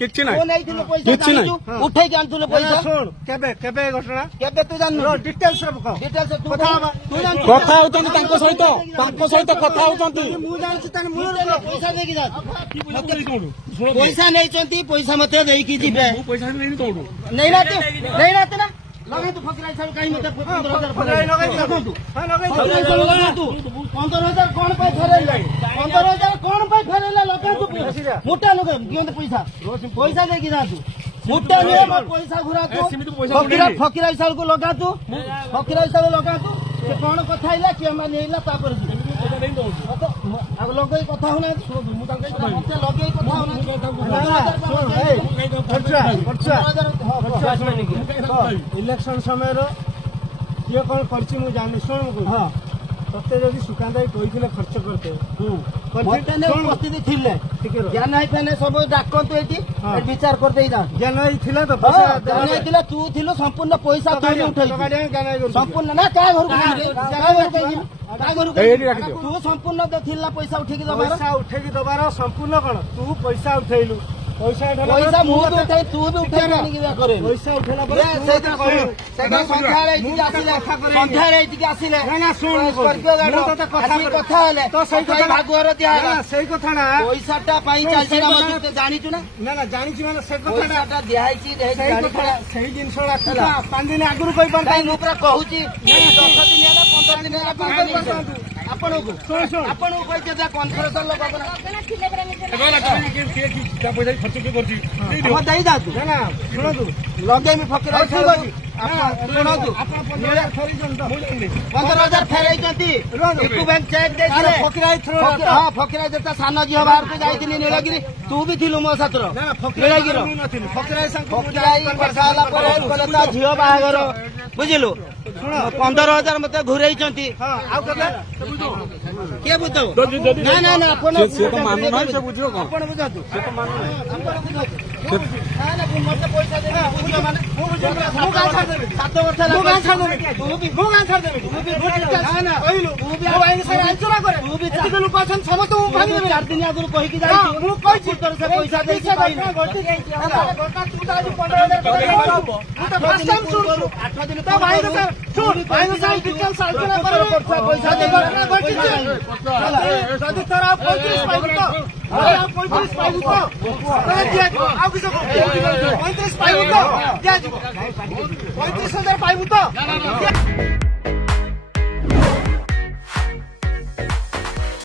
କିଛି ନାହିଁ ଉଠେଇକି ଆଣିଥିଲୁ ପଇସା କେବେ ଘଟଣା କେବେ ତୁ ଜାଣିନୁ ଡିଟେଲ୍ସ କଥା ହଉଛନ୍ତି ତାଙ୍କ ସହିତ କଥା ହଉଛନ୍ତି। ମୁଁ ଜାଣିଛି ପଇସା ଦେଇକି ଯା ପଇସା ନେଇଛନ୍ତି ପଇସା ମତେ ଦେଇକି ଯିବେ ନେଇନାହାନ୍ତି ନା ଲଗାନ୍ତୁ ଫକୀର ସାହେବ କାହିଁ ମତେ 15,000 ଲଗାନ୍ତୁ 15,000 କଣ ପାଇଁ ଫେରେଇଲେ 15,000 କଣ ପାଇଁ ଫେରେଇଲେ ଲଗାନ୍ତୁ ମୋଟା ଲଗାନ୍ତୁ ଦିଅନ୍ତୁ ପଇସା ଦେଇକି ଯାଆନ୍ତୁ ମୋଟା ନୁହେଁ ମୋ ପଇସା ଘୁରାନ୍ତୁ ଫକୀର ସାହେବକୁ ଲଗାନ୍ତୁ ଫକୀର ସାହେବ ଲଗାନ୍ତୁ ସେ କଣ କଥା ହେଇଲା କିଏ ମାନେ ହେଇଲା ତାପରେ ଲଗେଇ କଥା ହଉନାହାନ୍ତି ମତେ ଲଗେଇ କଥା ହଉନାହାନ୍ତି इलेक्शन समय किए कौन कर जानी शुण तते जदि सुकांत भाई खर्च करते उपस्थित थे ज्ञान फैने सब डाकतु ये विचार करते ज्ञान तो ज्ञान तू थिलु संपूर्ण पैसा संपूर्ण ना क्या घर तू संपूर्ण पैसा उठेकी दबार संपूर्ण कौन तू पैसा उठेलु पैसा मुझे तू भी उठे पैसा उठेला पैसाटा जानीचु ना जानी मैंने से कथा दिखाई जिन 5 दिन आगुरी कही पूरा कहूँ 10 दिन है 15 दिन है आपको कहते कन्फरेन्स लगेमी फकीर 15,000 फेरई बैंक चेक फकीर सान झी बाहर को जाइली नीलगिरी तू भी थिलु मो साथर नीलगिरी झील बाहागर बुझिलु 15,000 मत घुरई किए बुझ ना मत पैसा समस्त 4 दिन आगुरी कहीकि पैसा 35,000 पाइबू तो